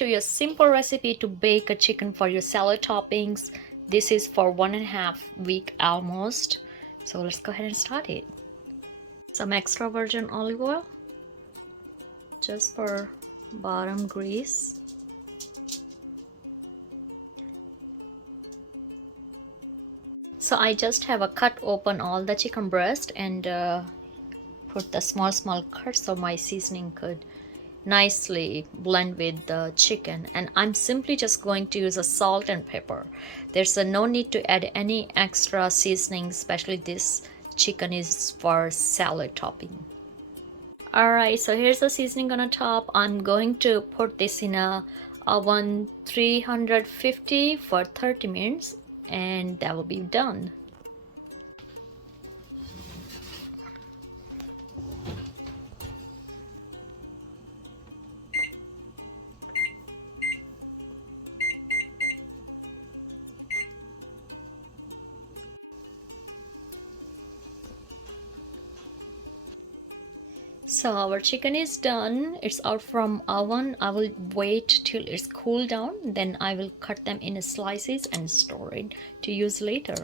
To your simple recipe to bake a chicken for your salad toppings. This is for 1.5 week almost. So let's go ahead and start it. Some extra virgin olive oil just for bottom grease. So I just have cut open all the chicken breast and put the small cuts so my seasoning could nicely blend with the chicken. And I'm simply just going to use a salt and pepper. There's no need to add any extra seasoning, especially this chicken is for salad topping. Alright, so here's the seasoning on the top. I'm going to put this in a oven 350 for 30 minutes and that will be done. So our chicken is done. It's out from oven. I will wait till it's cooled down. Then I will cut them in slices and store it to use later.